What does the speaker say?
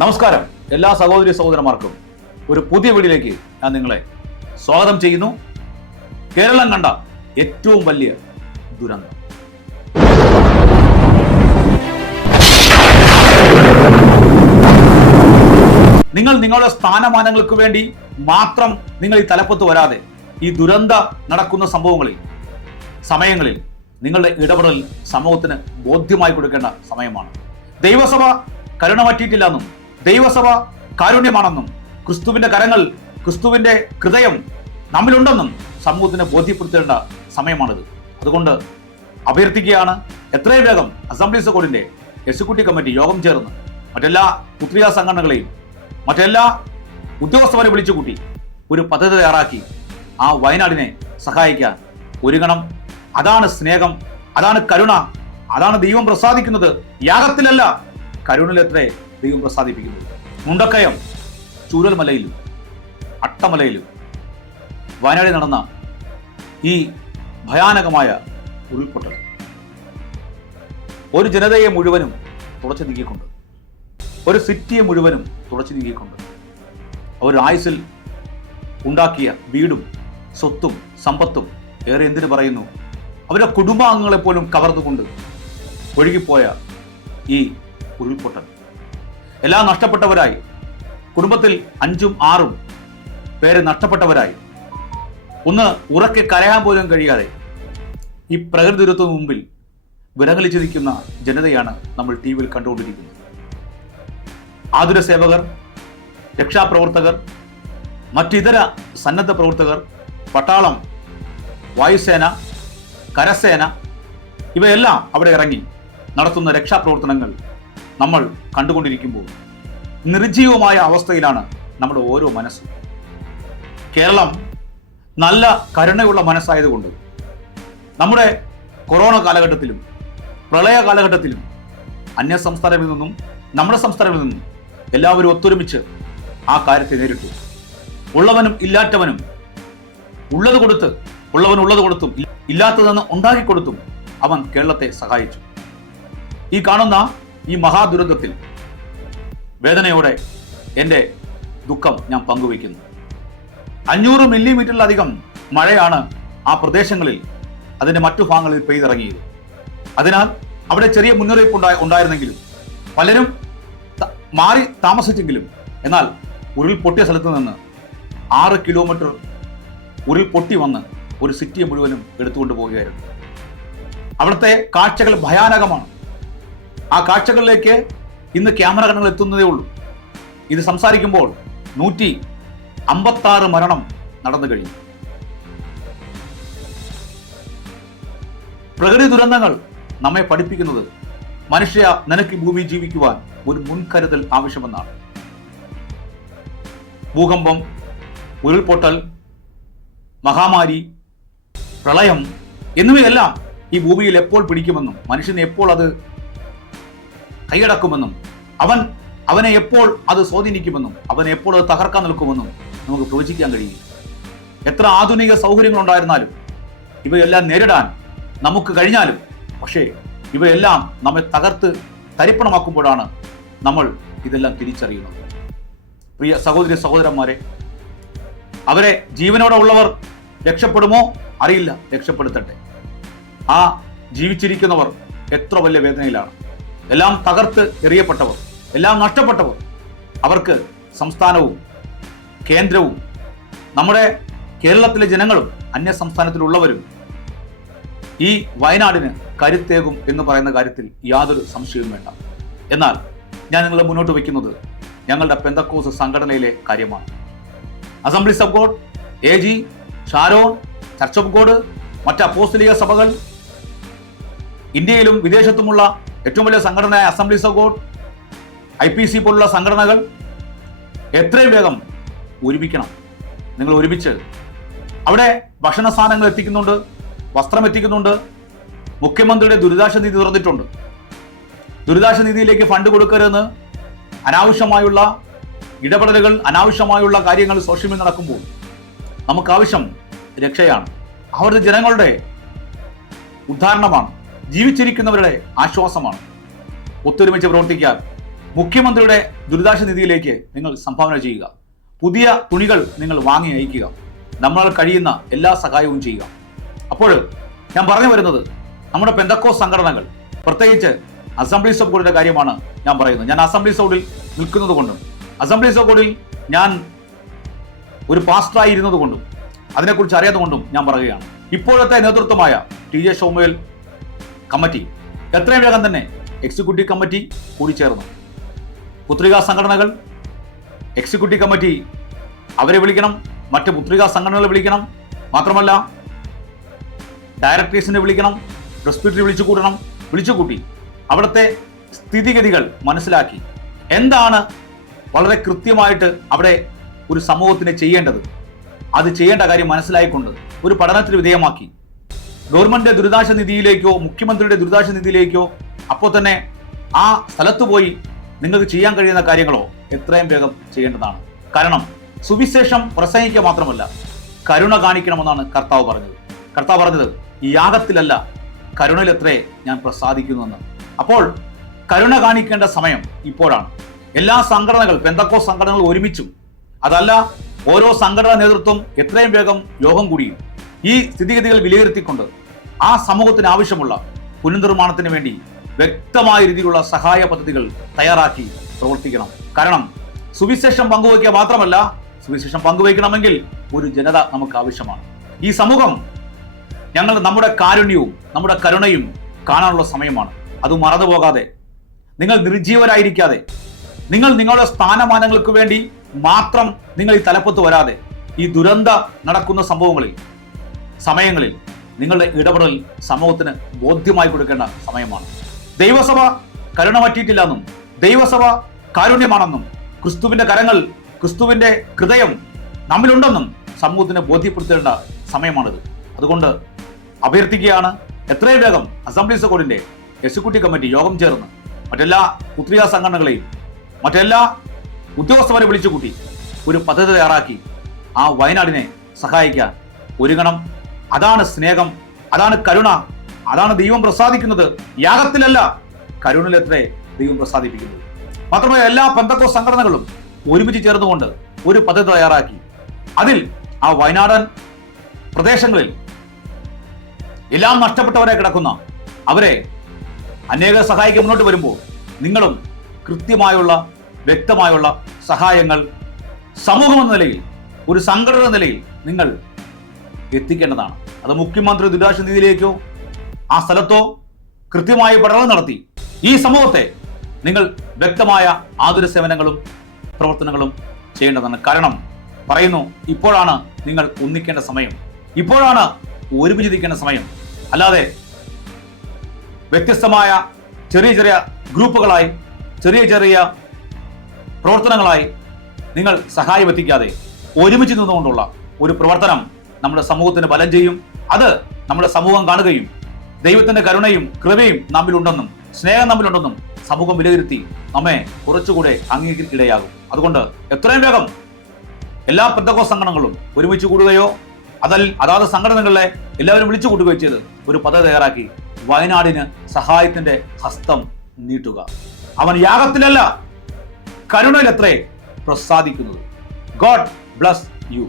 നമസ്കാരം. എല്ലാ സഹോദരി സഹോദരന്മാർക്കും ഒരു പുതിയ വീഡിയോയിലേക്ക് ഞാൻ നിങ്ങളെ സ്വാഗതം ചെയ്യുന്നു. കേരളം കണ്ട ഏറ്റവും വലിയ ദുരന്തം. നിങ്ങൾ നിങ്ങളുടെ സ്ഥാനമാനങ്ങൾക്ക് വേണ്ടി മാത്രം നിങ്ങൾ ഈ തലപ്പത്ത് വരാതെ ഈ ദുരന്ത നടക്കുന്ന സംഭവങ്ങളിൽ സമയങ്ങളിൽ നിങ്ങളുടെ ഇടപെടൽ സമൂഹത്തിന് ബോധ്യമായി കൊടുക്കേണ്ട സമയമാണ്. ദൈവസഭ കരുണ പറ്റിയിട്ടില്ലെന്നും ദൈവസഭ കാരുണ്യമാണെന്നും ക്രിസ്തുവിന്റെ കരങ്ങൾ ക്രിസ്തുവിന്റെ ഹൃദയം നമ്മിലുണ്ടെന്നും സമൂഹത്തിന് ബോധ്യപ്പെടുത്തേണ്ട സമയമാണിത്. അതുകൊണ്ട് അഭ്യർത്ഥിക്കുകയാണ് എത്രയും വേഗം അസംബ്ലീസ് കോഡിന്റെ എക്സിക്യൂട്ടീവ് കമ്മിറ്റി യോഗം ചേർന്ന് മറ്റെല്ലാ പുത്രികാ സംഘടനകളെയും മറ്റെല്ലാ ഉദ്യോഗസ്ഥരെ വിളിച്ചുകൂട്ടി ഒരു പദ്ധതി തയ്യാറാക്കി ആ വയനാടിനെ സഹായിക്കാൻ ഒരുങ്ങണം. അതാണ് സ്നേഹം അതാണ് കരുണ അതാണ് ദൈവം പ്രസാദിക്കുന്നത്. യാഗത്തിലല്ല കരുണയിലെത്രേ ദൈവം പ്രസാദിപ്പിക്കുന്നത് മുണ്ടക്കയം ചൂരൽമലയിലും അട്ടമലയിലും വയനാടിൽ നടന്ന ഈ ഭയാനകമായ ഉരുൾപൊട്ടൽ ഒരു ജനതയെ മുഴുവനും തുടച്ചു നീക്കിക്കൊണ്ട് ഒരു സിറ്റിയെ മുഴുവനും തുടച്ചു നീക്കിക്കൊണ്ട് അവർ ആയുസിൽ ഉണ്ടാക്കിയ വീടും സ്വത്തും സമ്പത്തും ഏറെ എന്തിനു പറയുന്നു? അവരുടെ കുടുംബാംഗങ്ങളെ പോലും കവർന്നുകൊണ്ട് ഒഴുകിപ്പോയ ഈ ഉരുൾപൊട്ടൽ. എല്ലാം നഷ്ടപ്പെട്ടവരായി. കുടുംബത്തിൽ അഞ്ചും ആറും പേര് നഷ്ടപ്പെട്ടവരായി. ഒന്ന് ഉറക്കെ കരയാൻ പോലും കഴിയാതെ ഈ പ്രകൃതി ദുരത്വം മുമ്പിൽ വിറങ്ങലിച്ചു ജനതയാണ് നമ്മൾ ടി വിയിൽ കണ്ടുകൊണ്ടിരിക്കുന്നത്. ആതുര സേവകർ രക്ഷാപ്രവർത്തകർ മറ്റിതര സന്നദ്ധ പ്രവർത്തകർ പട്ടാളം വായുസേന കരസേന ഇവയെല്ലാം അവിടെ ഇറങ്ങി നടത്തുന്ന രക്ഷാപ്രവർത്തനങ്ങൾ നമ്മൾ കണ്ടുകൊണ്ടിരിക്കുമ്പോൾ നിർജീവമായ അവസ്ഥയിലാണ് നമ്മുടെ ഓരോ മനസ്സും. കേരളം നല്ല കരുണയുള്ള മനസ്സായതുകൊണ്ട് നമ്മുടെ കൊറോണ കാലഘട്ടത്തിലും പ്രളയ കാലഘട്ടത്തിലും അന്യ സംസ്ഥാനങ്ങളിൽ നിന്നും നമ്മുടെ സംസ്ഥാനങ്ങളിൽ നിന്നും എല്ലാവരും ഒത്തൊരുമിച്ച് ആ കാര്യത്തെ നേരിട്ടു. ഉള്ളവനും ഇല്ലാത്തവനും ഉള്ളത് കൊടുത്ത് ഉള്ളവൻ ഉള്ളത് കൊടുത്തും ഇല്ലാത്തതെന്ന് ഉണ്ടാക്കി കൊടുത്തും അവൻ കേരളത്തെ സഹായിച്ചു. ഈ കാണുന്ന ഈ മഹാദുരന്തത്തിൽ വേദനയോടെ എന്റെ ദുഃഖം ഞാൻ പങ്കുവയ്ക്കുന്നു. അഞ്ഞൂറ് മില്ലിമീറ്ററിലധികം മഴയാണ് ആ പ്രദേശങ്ങളിൽ അതിന്റെ മറ്റു ഭാഗങ്ങളിൽ പെയ്തിറങ്ങിയത്. അതിനാൽ അവിടെ ചെറിയ മുന്നറിയിപ്പ് ഉണ്ടായി ഉണ്ടായിരുന്നെങ്കിലും പലരും മാറി താമസിച്ചെങ്കിലും എന്നാൽ ഉരുൾ പൊട്ടിയ സ്ഥലത്ത് നിന്ന് ആറ് കിലോമീറ്റർ ഉരുൾ പൊട്ടി വന്ന് ഒരു സിറ്റിയെ മുഴുവനും എടുത്തുകൊണ്ട് പോവുകയായിരുന്നു. അവിടുത്തെ കാഴ്ചകൾ ഭയാനകമാണ്. ആ കാഴ്ചകളിലേക്ക് ഇന്ന് ക്യാമറ കണ്ണുകൾ എത്തുന്നതേ ഉള്ളൂ. ഇത് സംസാരിക്കുമ്പോൾ നൂറ്റി അമ്പത്താറ് മരണം നടന്നു കഴിഞ്ഞു. പ്രകൃതി ദുരന്തങ്ങൾ നമ്മെ പഠിപ്പിക്കുന്നത് മനുഷ്യ നിനക്ക് ഭൂമി ജീവിക്കുവാൻ ഒരു മുൻകരുതൽ ആവശ്യമെന്നാണ്. ഭൂകമ്പം ഉരുൾപൊട്ടൽ മഹാമാരി പ്രളയം എന്നിവയെല്ലാം ഈ ഭൂമിയിൽ എപ്പോൾ പിടിക്കുമെന്നും മനുഷ്യനെ എപ്പോൾ അത് കൈയടക്കുമെന്നും അവൻ അവനെ എപ്പോൾ അത് സ്വാധീനിക്കുമെന്നും അവനെ എപ്പോൾ അത് തകർക്കാൻ നിൽക്കുമെന്നും നമുക്ക് പ്രവചിക്കാൻ കഴിയും. എത്ര ആധുനിക സൗകര്യങ്ങൾ ഉണ്ടായിരുന്നാലും ഇവയെല്ലാം നേരിടാൻ നമുക്ക് കഴിഞ്ഞാലും പക്ഷേ ഇവയെല്ലാം നമ്മെ തകർത്ത് തരിപ്പണമാക്കുമ്പോഴാണ് നമ്മൾ ഇതെല്ലാം തിരിച്ചറിയുന്നത്. പ്രിയ സഹോദരി സഹോദരന്മാരെ അവരെ ജീവനോടെ ഉള്ളവർ രക്ഷപ്പെടുമോ? അറിയില്ല രക്ഷപ്പെടുത്തട്ടെ. ആ ജീവിച്ചിരിക്കുന്നവർ എത്ര വലിയ വേദനയിലാണ്. എല്ലാം തകർത്ത് എറിയപ്പെട്ടവർ എല്ലാം നഷ്ടപ്പെട്ടവർ അവർക്ക് സംസ്ഥാനവും കേന്ദ്രവും നമ്മുടെ കേരളത്തിലെ ജനങ്ങളും അന്യ സംസ്ഥാനത്തിലുള്ളവരും ഈ വയനാടിന് കരുത്തേകും എന്ന് പറയുന്ന കാര്യത്തിൽ യാതൊരു സംശയവും വേണ്ട. എന്നാൽ ഞാൻ നിങ്ങളെ മുന്നോട്ട് വയ്ക്കുന്നത് ഞങ്ങളുടെ പെന്തക്കോസ് സംഘടനയിലെ കാര്യമാണ്. Assemblies of God A G Sharon church of God മറ്റ് അപ്പോസ്തലിക സഭകൾ ഇന്ത്യയിലും വിദേശത്തുമുള്ള ഏറ്റവും വലിയ സംഘടനയായ Assemblies of God I P C പോലുള്ള സംഘടനകൾ എത്രയും വേഗം ഒരുമിക്കണം. നിങ്ങൾ ഒരുമിച്ച് അവിടെ ഭക്ഷണ സാധനങ്ങൾ എത്തിക്കുന്നുണ്ട് വസ്ത്രം എത്തിക്കുന്നുണ്ട്. മുഖ്യമന്ത്രിയുടെ ദുരിതാശ്വാസ നിധി തുറന്നിട്ടുണ്ട്. ദുരിതാശ്വാസ നിധിയിലേക്ക് ഫണ്ട് കൊടുക്കരുതെന്ന് അനാവശ്യമായുള്ള ഇടപെടലുകൾ അനാവശ്യമായുള്ള കാര്യങ്ങൾ സോഷ്യൽ മീഡിയ നടക്കുമ്പോൾ നമുക്കാവശ്യം രക്ഷയാണ്. അവരുടെ ജനങ്ങളുടെ ഉദ്ധാരണമാണ്. ജീവിച്ചിരിക്കുന്നവരുടെ ആശ്വാസമാണ്. ഒത്തൊരുമിച്ച് പ്രവർത്തിക്കാൻ മുഖ്യമന്ത്രിയുടെ ദുരിതാശ്വാസ നിധിയിലേക്ക് നിങ്ങൾ സംഭാവന ചെയ്യുക. പുതിയ തുണികൾ നിങ്ങൾ വാങ്ങി അയക്കുക നമ്മളാൽ കഴിയുന്ന എല്ലാ സഹായവും ചെയ്യുക. അപ്പോൾ ഞാൻ പറഞ്ഞു വരുന്നത് നമ്മുടെ പെന്തക്കോ സംഘടനകൾ പ്രത്യേകിച്ച് അസംബ്ലീസ് ഓഫ് കാര്യമാണ് ഞാൻ പറയുന്നത്. ഞാൻ അസംബ്ലീസ് ഓഫ് നിൽക്കുന്നത് കൊണ്ടും അസംബ്ലീസ് ഓഫ് ഞാൻ ഒരു പാസ്റ്ററായി ഇരുന്നത് കൊണ്ടും അതിനെക്കുറിച്ച് അറിയാത്തതുകൊണ്ടും ഞാൻ പറയുകയാണ്. ഇപ്പോഴത്തെ നേതൃത്വമായ ടി ജെ ഷോമുവേൽ കമ്മിറ്റി. എത്രയും വേഗം തന്നെ എക്സിക്യൂട്ടീവ് കമ്മിറ്റി കൂടി കൂടിച്ചേർന്നു. പുത്രികാ സംഘടനകൾ എക്സിക്യൂട്ടീവ് കമ്മിറ്റി അവരെ വിളിക്കണം മറ്റ് പുത്രികാ സംഘടനകളെ വിളിക്കണം. മാത്രമല്ല ഡയറക്ടേഴ്സിനെ വിളിക്കണം പ്രസ്പിറ്ററി വിളിച്ചു കൂട്ടണം വിളിച്ചു കൂട്ടി. അവിടുത്തെ സ്ഥിതിഗതികൾ മനസ്സിലാക്കി. എന്താണ് വളരെ കൃത്യമായിട്ട് അവിടെ ഒരു സമൂഹത്തിന് ചെയ്യേണ്ടത്? അത് ചെയ്യേണ്ട കാര്യം മനസ്സിലായിക്കൊണ്ട് ഒരു പഠനത്തിന് വിധേയമാക്കി. ഗവൺമെന്റ് ദുരിതാശ്വാസ നിധിയിലേക്കോ മുഖ്യമന്ത്രിയുടെ ദുരിതാശ്വാസ നിധിയിലേക്കോ അപ്പോൾ തന്നെ ആ സ്ഥലത്ത് പോയി നിങ്ങൾക്ക് ചെയ്യാൻ കഴിയുന്ന കാര്യങ്ങളോ എത്രയും വേഗം ചെയ്യേണ്ടതാണ്. കാരണം സുവിശേഷം പ്രസംഗിക്കുക മാത്രമല്ല കരുണ കാണിക്കണമെന്നാണ് കർത്താവ് പറഞ്ഞത്. കർത്താവ് പറഞ്ഞത് ഈ യാഗത്തിലല്ല കരുണയിലെത്രേ ഞാൻ പ്രസാദിക്കുന്നുവെന്ന്. അപ്പോൾ കരുണ കാണിക്കേണ്ട സമയം ഇപ്പോഴാണ്. എല്ലാ സംഘടനകൾ പെന്തക്കോ സംഘടനകൾ ഒരുമിച്ചും അതല്ല ഓരോ സംഘടനാ നേതൃത്വം എത്രയും വേഗം യോഗം കൂടിയും ഈ സ്ഥിതിഗതികൾ വിലയിരുത്തിക്കൊണ്ട് ആ സമൂഹത്തിന് ആവശ്യമുള്ള പുനർനിർമ്മാണത്തിന് വേണ്ടി വ്യക്തമായ രീതിയിലുള്ള സഹായ പദ്ധതികൾ തയ്യാറാക്കി പ്രവർത്തിക്കണം. കാരണം സുവിശേഷം പങ്കുവയ്ക്കുക മാത്രമല്ല സുവിശേഷം പങ്കുവയ്ക്കണമെങ്കിൽ ഒരു ജനത നമുക്ക് ആവശ്യമാണ്. ഈ സമൂഹം ഞങ്ങൾ നമ്മുടെ കാരുണ്യവും നമ്മുടെ കരുണയും കാണാനുള്ള സമയമാണ്. അത് മറന്നു പോകാതെ നിങ്ങൾ നിർജീവരായിരിക്കാതെ നിങ്ങൾ നിങ്ങളുടെ സ്ഥാനമാനങ്ങൾക്ക് വേണ്ടി മാത്രം നിങ്ങൾ ഈ തലപ്പത്ത് വരാതെ ഈ ദുരന്ത നടക്കുന്ന സംഭവങ്ങളിൽ സമയങ്ങളിൽ നിങ്ങളുടെ ഇടപെടൽ സമൂഹത്തിന് ബോധ്യമായി കൊടുക്കേണ്ട സമയമാണ്. ദൈവസഭ കരുണ പറ്റിയിട്ടില്ലെന്നും ദൈവസഭ കാരുണ്യമാണെന്നും ക്രിസ്തുവിന്റെ കരങ്ങൾ ക്രിസ്തുവിന്റെ ഹൃദയം നമ്മിലുണ്ടെന്നും സമൂഹത്തിന് ബോധ്യപ്പെടുത്തേണ്ട സമയമാണിത്. അതുകൊണ്ട് അഭ്യർത്ഥിക്കുകയാണ് എത്രയും വേഗം അസംബ്ലീസ് കോഡിന്റെ എക്സിക്യൂട്ടീവ് കമ്മിറ്റി യോഗം ചേർന്ന് മറ്റെല്ലാ പുത്രികാ സംഘടനകളെയും മറ്റെല്ലാ ഉദ്യോഗസ്ഥരെ വിളിച്ചുകൂട്ടി ഒരു പദ്ധതി തയ്യാറാക്കി ആ വയനാടിനെ സഹായിക്കാൻ ഒരുങ്ങണം. അതാണ് സ്നേഹം അതാണ് കരുണ അതാണ് ദൈവം പ്രസാദിക്കുന്നത്. യാഗത്തിലല്ല കരുണിലെത്രേ ദൈവം പ്രസാദിപ്പിക്കുന്നത് മാത്രമല്ല എല്ലാ പെന്തക്കോ സംഘടനകളും ഒരുമിച്ച് ചേർന്നുകൊണ്ട് ഒരു പദ്ധതി തയ്യാറാക്കി. അതിൽ ആ വയനാടൻ പ്രദേശങ്ങളിൽ എല്ലാം നഷ്ടപ്പെട്ടവരെ കിടക്കുന്ന അവരെ അനേക സഹായിക്കാൻ മുന്നോട്ട് വരുമ്പോൾ നിങ്ങളും കൃത്യമായുള്ള വ്യക്തമായുള്ള സഹായങ്ങൾ സമൂഹം എന്ന നിലയിൽ ഒരു സംഘടന നിലയിൽ നിങ്ങൾ എത്തിക്കേണ്ടതാണ്. അത് മുഖ്യമന്ത്രി ദുരിതാശ്വാസ നിധിയിലേക്കോ ആ സ്ഥലത്തോ കൃത്യമായ പഠനം നടത്തി. ഈ സമൂഹത്തെ നിങ്ങൾ വ്യക്തമായ ആതുര സേവനങ്ങളും പ്രവർത്തനങ്ങളും ചെയ്യേണ്ടതാണ്. കാരണം പറയുന്നു ഇപ്പോഴാണ് നിങ്ങൾ ഒന്നിക്കേണ്ട സമയം. ഇപ്പോഴാണ് ഒരുമിച്ച് നിൽക്കേണ്ട സമയം. അല്ലാതെ വ്യത്യസ്തമായ ചെറിയ ചെറിയ ഗ്രൂപ്പുകളായി ചെറിയ ചെറിയ പ്രവർത്തനങ്ങളായി നിങ്ങൾ സഹായം എത്തിക്കാതെ ഒരുമിച്ച് നിന്നുകൊണ്ടുള്ള ഒരു പ്രവർത്തനം നമ്മുടെ സമൂഹത്തിന് ബലം ചെയ്യും. അത് നമ്മുടെ സമൂഹം കാണുകയും ദൈവത്തിന്റെ കരുണയും കൃപയും നമ്മിൽ ഉണ്ടെന്നും സ്നേഹം നമ്മിലുണ്ടെന്നും സമൂഹം വിലയിരുത്തി നമ്മെ കുറച്ചുകൂടെ അംഗീകരിക്കിടയാകും അതുകൊണ്ട് എത്രയും വേഗം എല്ലാ പ്രത്യേക സംഘടനകളും ഒരുമിച്ച് കൂടുകയോ അതൽ അതാത് സംഘടനകളെ എല്ലാവരും വിളിച്ചു കൂട്ടുകയോ ചെയ്ത് ഒരു പദ്ധതി തയ്യാറാക്കി വയനാടിന് സഹായത്തിന്റെ ഹസ്തം നീട്ടുക. അവൻ യാഗത്തിലല്ല കരുണയിലെത്രേ പ്രസാദിക്കുന്നത്. God bless you